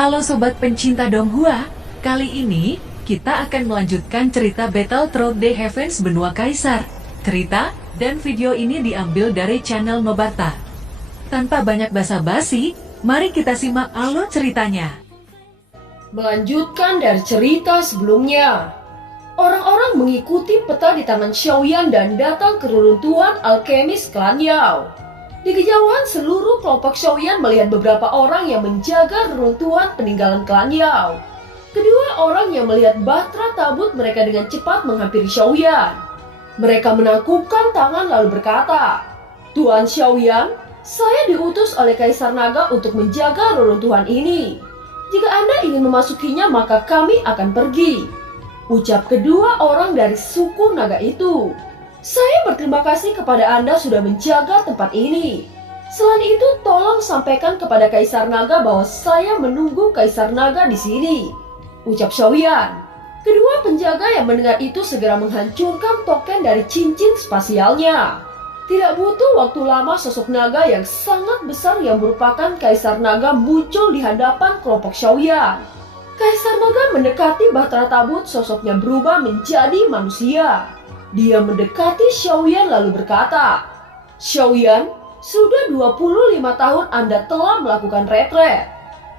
Halo sobat pencinta Donghua, kali ini kita akan melanjutkan cerita Battle Through the Heavens Benua Kaisar. Cerita dan video ini diambil dari channel Nobarta. Tanpa banyak basa-basi, mari kita simak alur ceritanya. Melanjutkan dari cerita sebelumnya, orang-orang mengikuti peta di tangan Xiaoyan dan datang ke reruntuhan alkemis klan Yao. Di kejauhan, seluruh kelompok Xiaoyan melihat beberapa orang yang menjaga reruntuhan peninggalan klan Yao. Kedua orang yang melihat bahtera tabut mereka dengan cepat menghampiri Xiaoyan. Mereka menangkupkan tangan lalu berkata, "Tuan Xiaoyan, saya diutus oleh Kaisar Naga untuk menjaga reruntuhan ini. Jika Anda ingin memasukinya, maka kami akan pergi," ucap kedua orang dari suku naga itu. "Saya berterima kasih kepada Anda sudah menjaga tempat ini. Selain itu, tolong sampaikan kepada Kaisar Naga bahwa saya menunggu Kaisar Naga di sini," ucap Xiaoyan. Kedua penjaga yang mendengar itu segera menghancurkan token dari cincin spasialnya. Tidak butuh waktu lama, sosok naga yang sangat besar yang merupakan Kaisar Naga muncul di hadapan kelompok Xiaoyan. Kaisar Naga mendekati bahtera tabut, sosoknya berubah menjadi manusia. Dia mendekati Xiaoyan lalu berkata, "Xiaoyan, sudah 25 tahun Anda telah melakukan retret.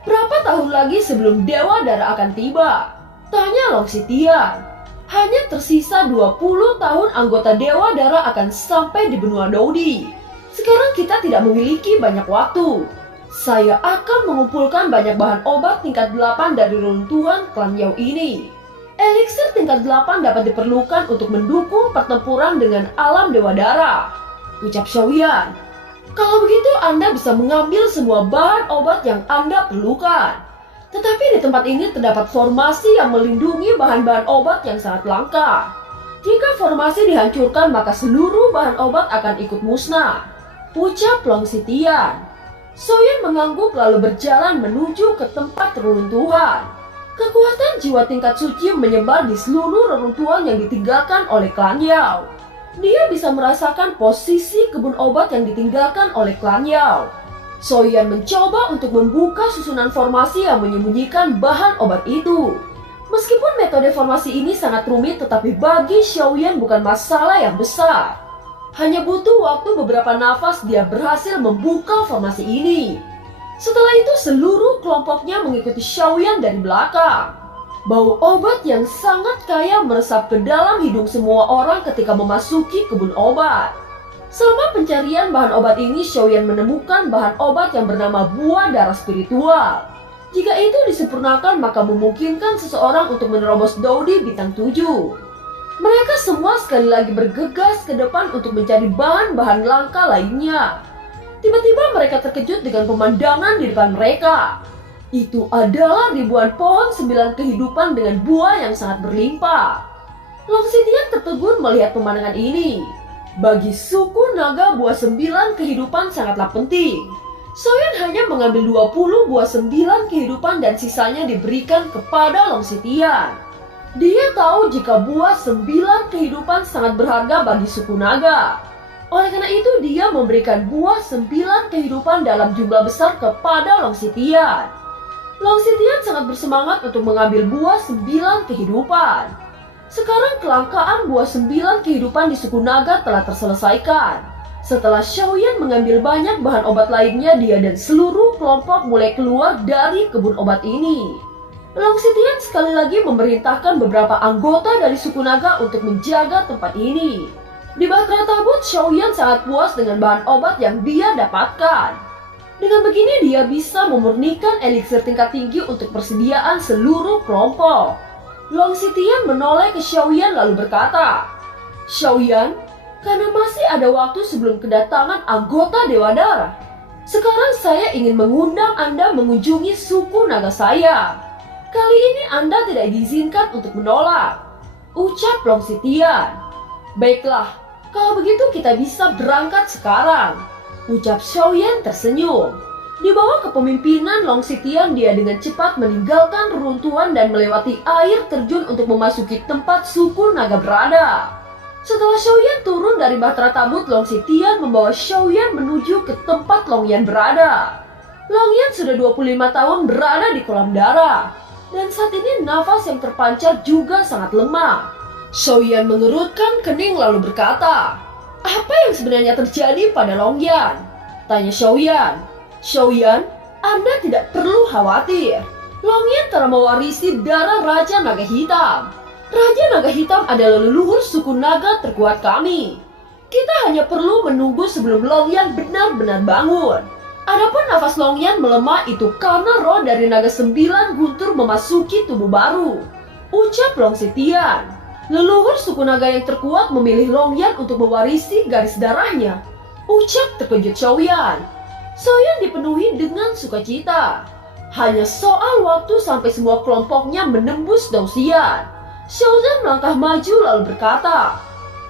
Berapa tahun lagi sebelum Dewa Dara akan tiba?" tanya Long Xitian. "Hanya tersisa 20 tahun anggota Dewa Dara akan sampai di benua Dodi. Sekarang kita tidak memiliki banyak waktu. Saya akan mengumpulkan banyak bahan obat tingkat 8 dari reruntuhan klan Yao ini. Elixir tingkat 8 dapat diperlukan untuk mendukung pertempuran dengan alam Dewa Dara," ucap Xiaoyan. "Kalau begitu Anda bisa mengambil semua bahan obat yang Anda perlukan. Tetapi di tempat ini terdapat formasi yang melindungi bahan-bahan obat yang sangat langka. Jika formasi dihancurkan, maka seluruh bahan obat akan ikut musnah," ucap Long Xitian. Xiaoyan mengangguk lalu berjalan menuju ke tempat reruntuhan. Kekuatan jiwa tingkat suci menyebar di seluruh reruntuhan yang ditinggalkan oleh klan Yao. Dia bisa merasakan posisi kebun obat yang ditinggalkan oleh klan Yao. Xiaoyan mencoba untuk membuka susunan formasi yang menyembunyikan bahan obat itu. Meskipun metode formasi ini sangat rumit, tetapi bagi Xiaoyan bukan masalah yang besar. Hanya butuh waktu beberapa nafas dia berhasil membuka formasi ini. Setelah itu seluruh kelompoknya mengikuti Xiaoyan dari belakang. Bau obat yang sangat kaya meresap ke dalam hidung semua orang ketika memasuki kebun obat. Selama pencarian bahan obat ini, Xiaoyan menemukan bahan obat yang bernama buah darah spiritual. Jika itu disempurnakan, maka memungkinkan seseorang untuk menerobos Dodi bintang 7. Mereka semua sekali lagi bergegas ke depan untuk mencari bahan-bahan langka lainnya. Tiba-tiba mereka terkejut dengan pemandangan di depan mereka. Itu adalah ribuan pohon 9 kehidupan dengan buah yang sangat berlimpah. Long Xitian tertegun melihat pemandangan ini. Bagi suku naga, buah 9 kehidupan sangatlah penting. Xiaoyan hanya mengambil 20 buah 9 kehidupan dan sisanya diberikan kepada Long Xitian. Dia tahu jika buah 9 kehidupan sangat berharga bagi suku naga. Oleh karena itu, dia memberikan buah 9 kehidupan dalam jumlah besar kepada Long Xitian. Long Xitian sangat bersemangat untuk mengambil buah 9 kehidupan. Sekarang kelangkaan buah 9 kehidupan di suku naga telah terselesaikan. Setelah Xiaoyan mengambil banyak bahan obat lainnya, dia dan seluruh kelompok mulai keluar dari kebun obat ini. Long Xitian sekali lagi memerintahkan beberapa anggota dari suku naga untuk menjaga tempat ini. Di bahtera tabut, Xiaoyan sangat puas dengan bahan obat yang dia dapatkan. Dengan begini dia bisa memurnikan elixir tingkat tinggi untuk persediaan seluruh kelompok. Long Xitian menoleh ke Xiaoyan lalu berkata, "Xiaoyan, karena masih ada waktu sebelum kedatangan anggota Dewa Dara, sekarang saya ingin mengundang Anda mengunjungi suku naga saya. Kali ini Anda tidak diizinkan untuk menolak," ucap Long Xitian. "Baiklah, kalau begitu kita bisa berangkat sekarang," ucap Xiaoyan tersenyum. Di bawah kepemimpinan Long Xitian, dia dengan cepat meninggalkan reruntuhan dan melewati air terjun untuk memasuki tempat suku naga berada. Setelah Xiaoyan turun dari bahtera tabut, Long Xitian membawa Xiaoyan menuju ke tempat Long Yan berada. Longyan sudah 25 tahun berada di kolam darah. Dan saat ini nafas yang terpancar juga sangat lemah. Xiaoyan mengerutkan kening lalu berkata, "Apa yang sebenarnya terjadi pada Longyan?" Tanya Xiaoyan. "Xiaoyan, Anda tidak perlu khawatir. Longyan telah mewarisi darah Raja Naga Hitam. Raja Naga Hitam adalah leluhur suku naga terkuat kami. Kita hanya perlu menunggu sebelum Longyan benar-benar bangun. Adapun nafas Longyan melemah itu karena roh dari naga 9 guntur memasuki tubuh baru," ucap Long Setian. "Leluhur suku naga yang terkuat memilih Longyan untuk mewarisi garis darahnya," ucap terkejut Xiaoyan. Xiaoyan dipenuhi dengan sukacita. Hanya soal waktu sampai semua kelompoknya menembus Dausian. Xiaoyan melangkah maju lalu berkata,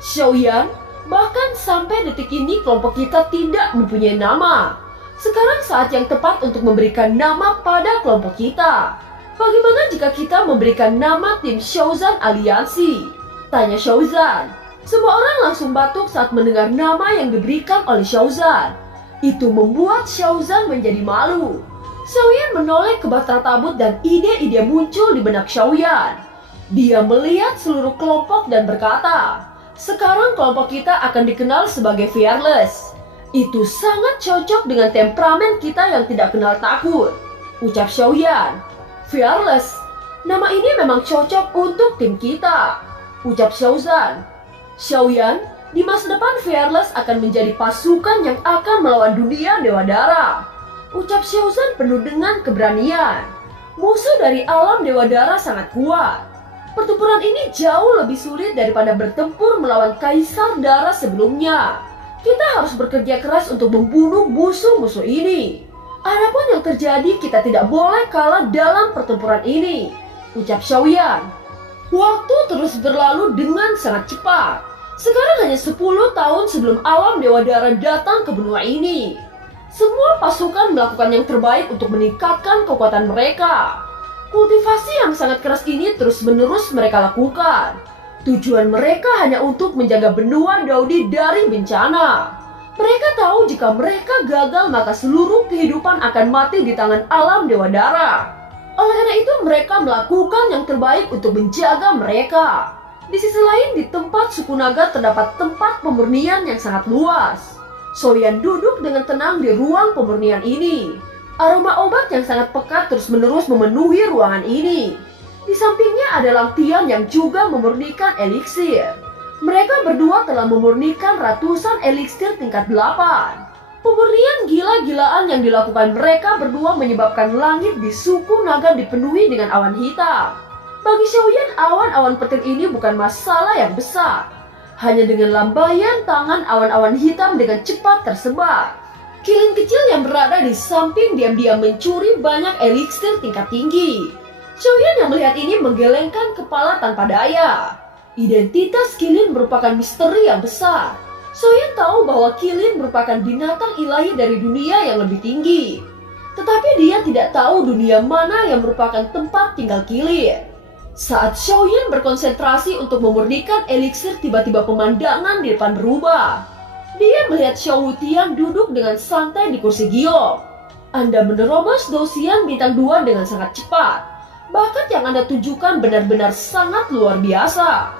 "Xiaoyan, bahkan sampai detik ini kelompok kita tidak mempunyai nama. Sekarang saat yang tepat untuk memberikan nama pada kelompok kita. Bagaimana jika kita memberikan nama tim Xiaozan Aliansi?" tanya Xiaozan. Semua orang langsung batuk saat mendengar nama yang diberikan oleh Xiaozan. Itu membuat Xiaozan menjadi malu. Xiaoyan menoleh ke Batra Tabut dan ide-ide muncul di benak Xiaoyan. Dia melihat seluruh kelompok dan berkata, "Sekarang kelompok kita akan dikenal sebagai Fearless. Itu sangat cocok dengan temperamen kita yang tidak kenal takut," ucap Xiaoyan. "Fearless, nama ini memang cocok untuk tim kita," ucap Xiaozan. "Xiaoyan, di masa depan Fearless akan menjadi pasukan yang akan melawan dunia Dewa Dara," ucap Xiaozan penuh dengan keberanian. Musuh dari alam Dewa Dara sangat kuat. Pertempuran ini jauh lebih sulit daripada bertempur melawan Kaisar Dara sebelumnya. Kita harus bekerja keras untuk membunuh musuh-musuh ini. Adapun yang terjadi, kita tidak boleh kalah dalam pertempuran ini, ucap Xiaoyan. Waktu terus berlalu dengan sangat cepat. Sekarang hanya 10 tahun sebelum alam Dewa Dara datang ke benua ini. Semua pasukan melakukan yang terbaik untuk meningkatkan kekuatan mereka. Kultivasi yang sangat keras ini terus-menerus mereka lakukan. Tujuan mereka hanya untuk menjaga benua Daudi dari bencana. Mereka tahu jika mereka gagal maka seluruh kehidupan akan mati di tangan alam Dewa Dara. Oleh karena itu mereka melakukan yang terbaik untuk menjaga mereka. Di sisi lain di tempat suku naga terdapat tempat pemurnian yang sangat luas. Xiaoyan duduk dengan tenang di ruang pemurnian ini. Aroma obat yang sangat pekat terus-menerus memenuhi ruangan ini. Di sampingnya ada Lang Tian yang juga memurnikan eliksir. Mereka berdua telah memurnikan ratusan eliksir tingkat 8. Pemurnian gila-gilaan yang dilakukan mereka berdua menyebabkan langit di suku naga dipenuhi dengan awan hitam. Bagi Xiaoyan, awan-awan petir ini bukan masalah yang besar. Hanya dengan lambaian tangan awan-awan hitam dengan cepat tersebar. Kilin kecil yang berada di samping diam-diam mencuri banyak eliksir tingkat tinggi. Xiaoyan yang melihat ini menggelengkan kepala tanpa daya. Identitas Kilin merupakan misteri yang besar. Xiaoyan tahu bahwa Kilin merupakan binatang ilahi dari dunia yang lebih tinggi. Tetapi dia tidak tahu dunia mana yang merupakan tempat tinggal Kilin. Saat Xiaoyan berkonsentrasi untuk memurnikan eliksir, tiba-tiba pemandangan di depan berubah. Dia melihat Xiao Wutian duduk dengan santai di kursi giok. Anda menerobos Dausian bintang 2 dengan sangat cepat. Bakat yang Anda tunjukkan benar-benar sangat luar biasa,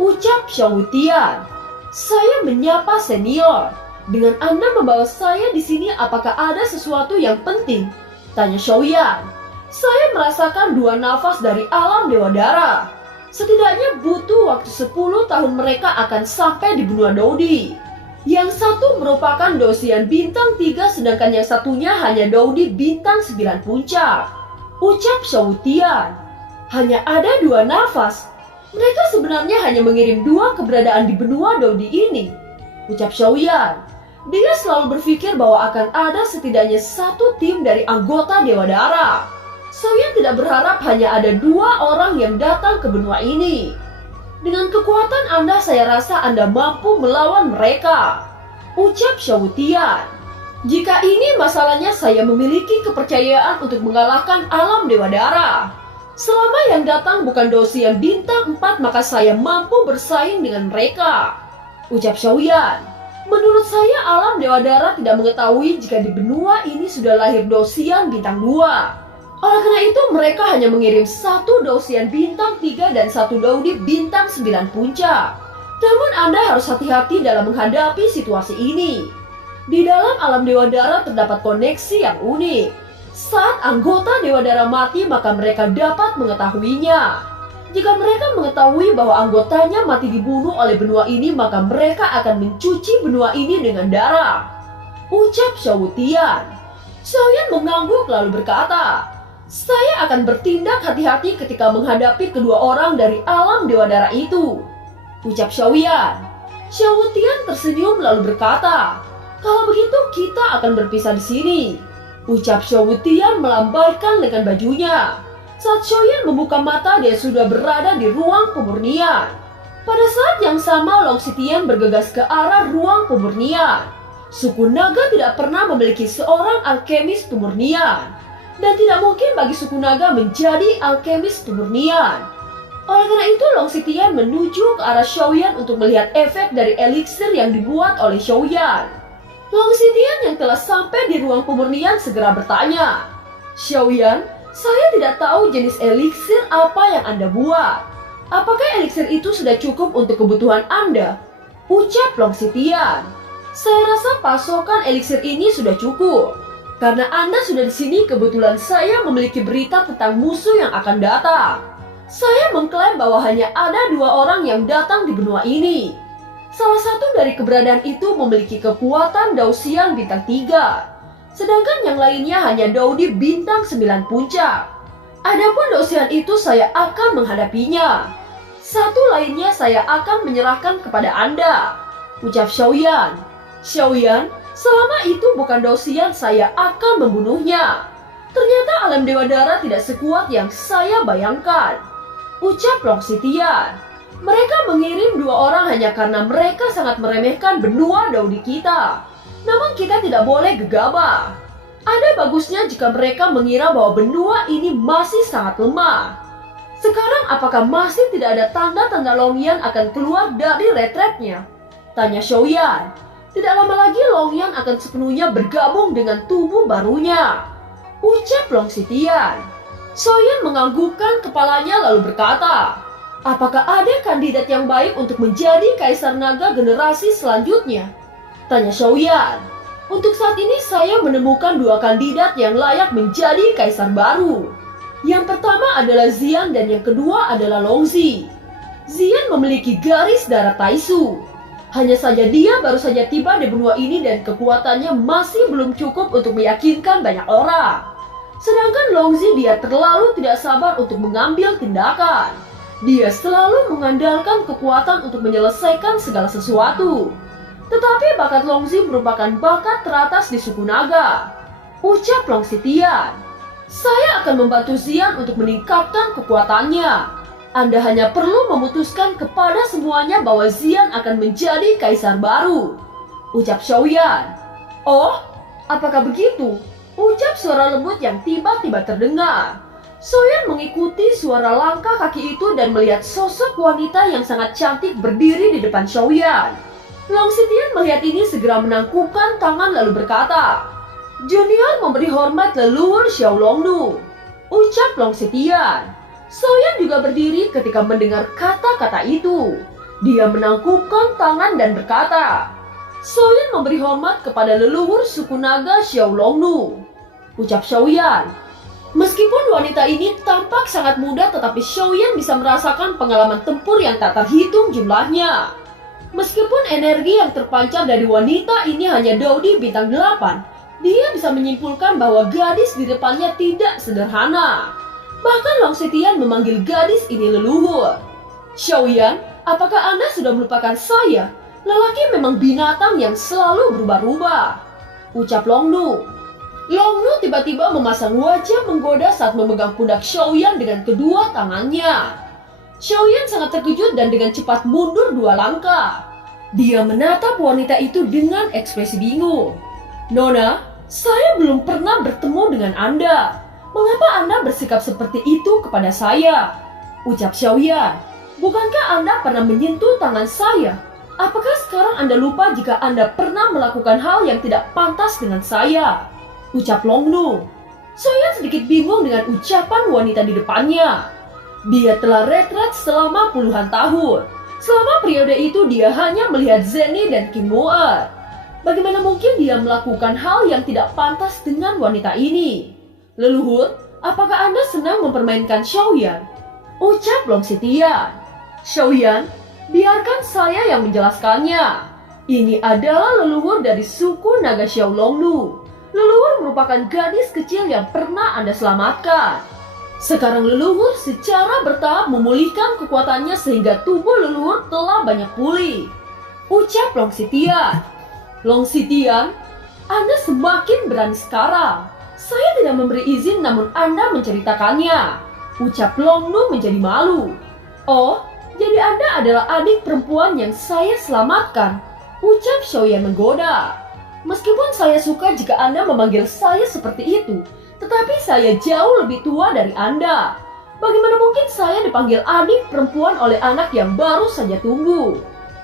ucap Xiao Wutian. "Saya menyapa senior. Dengan Anda membawa saya di sini, apakah ada sesuatu yang penting?" tanya Xiaoyan. "Saya merasakan 2 nafas dari alam Dewa Dara. Setidaknya butuh waktu 10 tahun mereka akan sampai di benua Daudi. Yang satu merupakan Dausian bintang 3, sedangkan yang satunya hanya Daudi bintang 9 puncak," ucap Xiao Wutian. "Hanya ada 2 nafas. Mereka sebenarnya hanya mengirim 2 keberadaan di benua Daudi ini," ucap Xiaoyan. Dia selalu berpikir bahwa akan ada setidaknya 1 tim dari anggota Dewa Dara. Xiaoyan tidak berharap hanya ada 2 orang yang datang ke benua ini. "Dengan kekuatan Anda, saya rasa Anda mampu melawan mereka," ucap Xiao Wutian. "Jika ini masalahnya, saya memiliki kepercayaan untuk mengalahkan alam Dewa Dara. Selama yang datang bukan Dausian bintang 4, maka saya mampu bersaing dengan mereka," ucap Xiaoyan. Menurut saya alam Dewa Dara tidak mengetahui jika di benua ini sudah lahir Dosian bintang 2. Oleh karena itu mereka hanya mengirim satu Dosian bintang 3 dan satu Daudi bintang 9 puncak. Namun Anda harus hati-hati dalam menghadapi situasi ini. Di dalam alam Dewa Dara terdapat koneksi yang unik. Saat anggota Dewa Dara mati maka mereka dapat mengetahuinya. Jika mereka mengetahui bahwa anggotanya mati dibunuh oleh benua ini maka mereka akan mencuci benua ini dengan darah. Ucap Xiaowutian. Xiaoyan mengangguk lalu berkata, "Saya akan bertindak hati-hati ketika menghadapi kedua orang dari alam Dewa Dara itu." Ucap Xiaoyan. Xiaowutian tersenyum lalu berkata, "Kalau begitu kita akan berpisah di sini." Ucap Xiaowutian melambaikan lengan bajunya. Saat Xiaoyan membuka mata dia sudah berada di ruang pemurnian. Pada saat yang sama Long Xitian bergegas ke arah ruang pemurnian. Suku naga tidak pernah memiliki seorang alkemis pemurnian. Dan tidak mungkin bagi suku naga menjadi alkemis pemurnian. Oleh karena itu Long Xitian menuju ke arah Xiaoyan untuk melihat efek dari eliksir yang dibuat oleh Xiaoyan. Long Xitian yang telah sampai di ruang pemurnian segera bertanya, "Xiaoyan, saya tidak tahu jenis eliksir apa yang Anda buat. Apakah eliksir itu sudah cukup untuk kebutuhan Anda?" Ucap Long Xitian. "Saya rasa pasokan eliksir ini sudah cukup. Karena Anda sudah di sini kebetulan saya memiliki berita tentang musuh yang akan datang. Saya mengklaim bahwa hanya ada 2 orang yang datang di benua ini. Salah satu dari keberadaan itu memiliki kekuatan Dosian bintang 3. Sedangkan yang lainnya hanya Daudi bintang 9 puncak. Adapun Dosian itu saya akan menghadapinya. Satu lainnya saya akan menyerahkan kepada Anda." Ucap Xiaoyan. "Xiaoyan, selama itu bukan Dosian saya akan membunuhnya. Ternyata alam Dewa Dara tidak sekuat yang saya bayangkan." Ucap Long Xitian. "Mereka mengirim 2 orang hanya karena mereka sangat meremehkan benua Daudi kita. Namun kita tidak boleh gegabah. Ada bagusnya jika mereka mengira bahwa benua ini masih sangat lemah. Sekarang apakah masih tidak ada tanda-tanda Longyan akan keluar dari retretnya?" Tanya Xiaoyan. Tidak lama lagi Longyan akan sepenuhnya bergabung dengan tubuh barunya. Ucap Long Xitian. Xiaoyan menganggukkan kepalanya lalu berkata, "Apakah ada kandidat yang baik untuk menjadi Kaisar Naga generasi selanjutnya?" Tanya Xiaoyan. "Untuk saat ini saya menemukan 2 kandidat yang layak menjadi Kaisar baru. Yang pertama adalah Xian dan yang kedua adalah Longzi. Xian memiliki garis darah Taisu. Hanya saja dia baru saja tiba di benua ini dan kekuatannya masih belum cukup untuk meyakinkan banyak orang. Sedangkan Longzi dia terlalu tidak sabar untuk mengambil tindakan. Dia selalu mengandalkan kekuatan untuk menyelesaikan segala sesuatu. Tetapi bakat Longzi merupakan bakat teratas di suku naga." Ucap Long Xitian. "Saya akan membantu Xian untuk meningkatkan kekuatannya. Anda hanya perlu memutuskan kepada semuanya bahwa Xian akan menjadi kaisar baru." Ucap Xiaoyan. "Oh, apakah begitu?" Ucap suara lembut yang tiba-tiba terdengar. Xiaoyan mengikuti suara langkah kaki itu dan melihat sosok wanita yang sangat cantik berdiri di depan Xiaoyan. Long Xitian melihat ini segera menangkupkan tangan lalu berkata, "Junior memberi hormat leluhur Xiao Longnu." Ucap Long Xitian. Xiaoyan juga berdiri ketika mendengar kata-kata itu. Dia menangkupkan tangan dan berkata, "Xiaoyan memberi hormat kepada leluhur suku naga Xiao Longnu." Ucap Xiaoyan. Meskipun wanita ini tampak sangat muda tetapi Xiaoyan bisa merasakan pengalaman tempur yang tak terhitung jumlahnya. Meskipun energi yang terpancar dari wanita ini hanya Daudi bintang 8, dia bisa menyimpulkan bahwa gadis di depannya tidak sederhana. Bahkan Long Xitian memanggil gadis ini leluhur. "Xiaoyan, apakah Anda sudah melupakan saya? Lelaki memang binatang yang selalu berubah-ubah." Ucap Longnu. Longnu tiba-tiba memasang wajah menggoda saat memegang pundak Xiaoyan dengan kedua tangannya. Xiaoyan sangat terkejut dan dengan cepat mundur 2 langkah. Dia menatap wanita itu dengan ekspresi bingung. "Nona, saya belum pernah bertemu dengan Anda. Mengapa Anda bersikap seperti itu kepada saya?" Ucap Xiaoyan. "Bukankah Anda pernah menyentuh tangan saya? apakah sekarang Anda lupa jika Anda pernah melakukan hal yang tidak pantas dengan saya? Ucap Longnu. Xiaoyan sedikit bingung dengan ucapan wanita di depannya. Dia telah retret selama puluhan tahun. Selama periode itu dia hanya melihat Zeni dan Kim Moer. Bagaimana mungkin dia melakukan hal yang tidak pantas dengan wanita ini? Leluhur, apakah Anda senang mempermainkan Xiaoyan? Ucap Long Xitian. Xiaoyan, biarkan saya yang menjelaskannya. Ini adalah leluhur dari suku naga Xiao Longnu. Leluhur merupakan gadis kecil yang pernah Anda selamatkan. Sekarang leluhur secara bertahap memulihkan kekuatannya sehingga tubuh leluhur telah banyak pulih. Ucap Long Xitian. Long Xitian, Anda semakin berani sekarang. Saya tidak memberi izin namun Anda menceritakannya. Ucap Longnu menjadi malu. Oh, jadi Anda adalah adik perempuan yang saya selamatkan. Ucap Xiaoyan menggoda. Meskipun saya suka jika Anda memanggil saya seperti itu, tetapi saya jauh lebih tua dari Anda. Bagaimana mungkin saya dipanggil adik perempuan oleh anak yang baru saja tumbuh?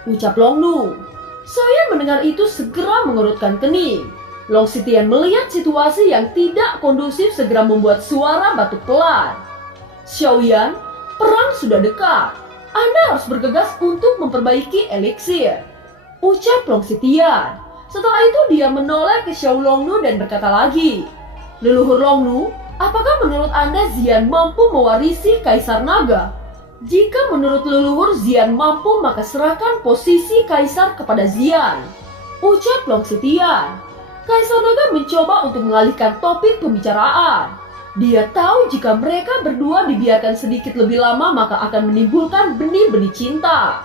Ucap Longnu. Xiaoyan mendengar itu segera mengerutkan kening. Long Xitian melihat situasi yang tidak kondusif segera membuat suara batuk pelan. Xiaoyan, perang sudah dekat. Anda harus bergegas untuk memperbaiki eliksir. Ucap Long Xitian. Setelah itu dia menoleh ke Xiao Longnu dan berkata lagi, Leluhur Longnu, apakah menurut Anda Xian mampu mewarisi Kaisar Naga? Jika menurut leluhur Xian mampu, maka serahkan posisi Kaisar kepada Xian. Ucap Long Xitian. Kaisar Naga mencoba untuk mengalihkan topik pembicaraan. Dia tahu jika mereka berdua dibiarkan sedikit lebih lama maka akan menimbulkan benih-benih cinta.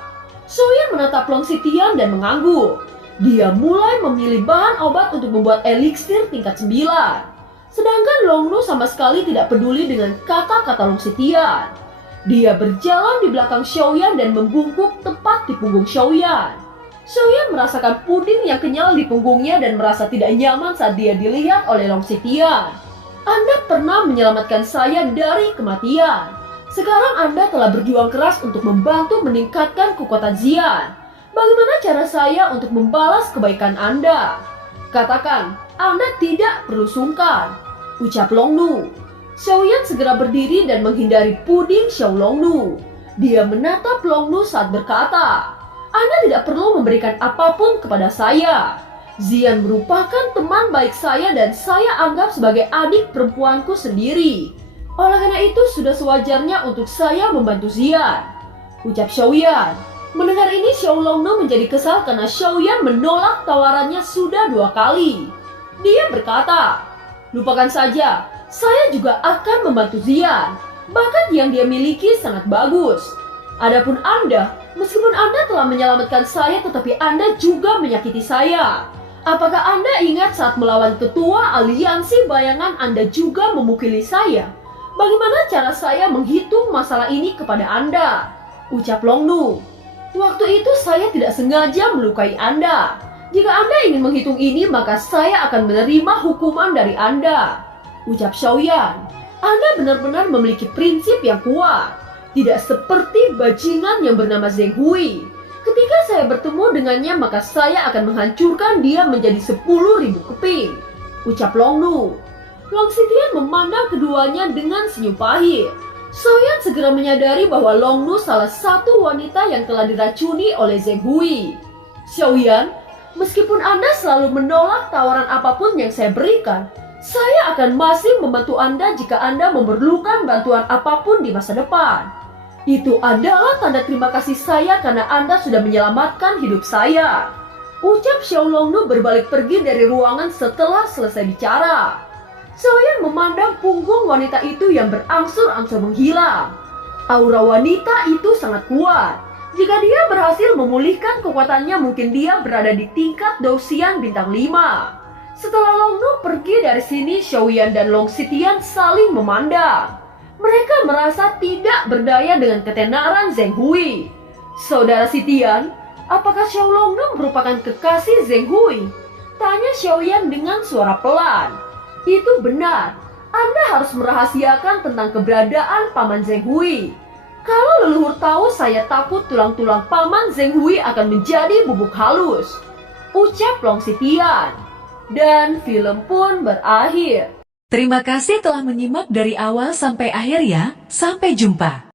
Xiaoyan menatap Long Xitian dan mengangguk. Dia mulai memilih bahan obat untuk membuat eliksir tingkat 9. Sedangkan Longnu sama sekali tidak peduli dengan kata-kata Long Xitian. Dia berjalan di belakang Xiaoyan dan membungkuk tepat di punggung Xiaoyan. Xiaoyan merasakan puding yang kenyal di punggungnya dan merasa tidak nyaman saat dia dilihat oleh Long Xitian. Anda pernah menyelamatkan saya dari kematian. Sekarang Anda telah berjuang keras untuk membantu meningkatkan kekuatan Xian. Bagaimana cara saya untuk membalas kebaikan Anda? Katakan, Anda tidak perlu sungkan. Ucap Longnu. Xiaoyan segera berdiri dan menghindari puding Xiao Longnu. Dia menatap Longnu saat berkata, Anda tidak perlu memberikan apapun kepada saya. Xian merupakan teman baik saya dan saya anggap sebagai adik perempuanku sendiri. Oleh karena itu sudah sewajarnya untuk saya membantu Xian. Ucap Xiaoyan. Mendengar ini Xiao Longnu menjadi kesal karena Xiaoyan menolak tawarannya sudah 2 kali. Dia berkata, lupakan saja, saya juga akan membantu Xian. Bakat yang dia miliki sangat bagus. Adapun Anda, meskipun Anda telah menyelamatkan saya tetapi Anda juga menyakiti saya. Apakah Anda ingat saat melawan ketua aliansi bayangan Anda juga memukuli saya? Bagaimana cara saya menghitung masalah ini kepada Anda? Ucap Longnu. Waktu itu saya tidak sengaja melukai Anda. Jika Anda ingin menghitung ini, maka saya akan menerima hukuman dari Anda. Ucap Xiaoyan. Anda benar-benar memiliki prinsip yang kuat. Tidak seperti bajingan yang bernama Zheng Hui. Ketika saya bertemu dengannya, maka saya akan menghancurkan dia menjadi 10.000 keping. Ucap Longnu. Long Xitian memandang keduanya dengan senyum pahit. Xiaoyan segera menyadari bahwa Longnu salah satu wanita yang telah diracuni oleh Zheng Hui. Xiaoyan, meskipun Anda selalu menolak tawaran apapun yang saya berikan, saya akan masih membantu Anda jika Anda memerlukan bantuan apapun di masa depan. Itu adalah tanda terima kasih saya karena Anda sudah menyelamatkan hidup saya. Ucap Xiao Longnu berbalik pergi dari ruangan setelah selesai bicara. Xiaoyan memandang punggung wanita itu yang berangsur-angsur menghilang. Aura wanita itu sangat kuat. Jika dia berhasil memulihkan kekuatannya, mungkin dia berada di tingkat Douxian bintang 5. Setelah Longnu pergi dari sini, Xiaoyan dan Long Xitian saling memandang. Mereka merasa tidak berdaya dengan ketenaran Zheng Hui. Saudara Xitian, apakah Xiao Longnu merupakan kekasih Zheng Hui? Tanya Xiaoyan dengan suara pelan. Itu benar. Anda harus merahasiakan tentang keberadaan Paman Zheng Hui. Kalau leluhur tahu saya takut tulang-tulang paman Zheng Hui akan menjadi bubuk halus. Ucap Long Sitian. Dan film pun berakhir. Terima kasih telah menyimak dari awal sampai akhir ya. Sampai jumpa.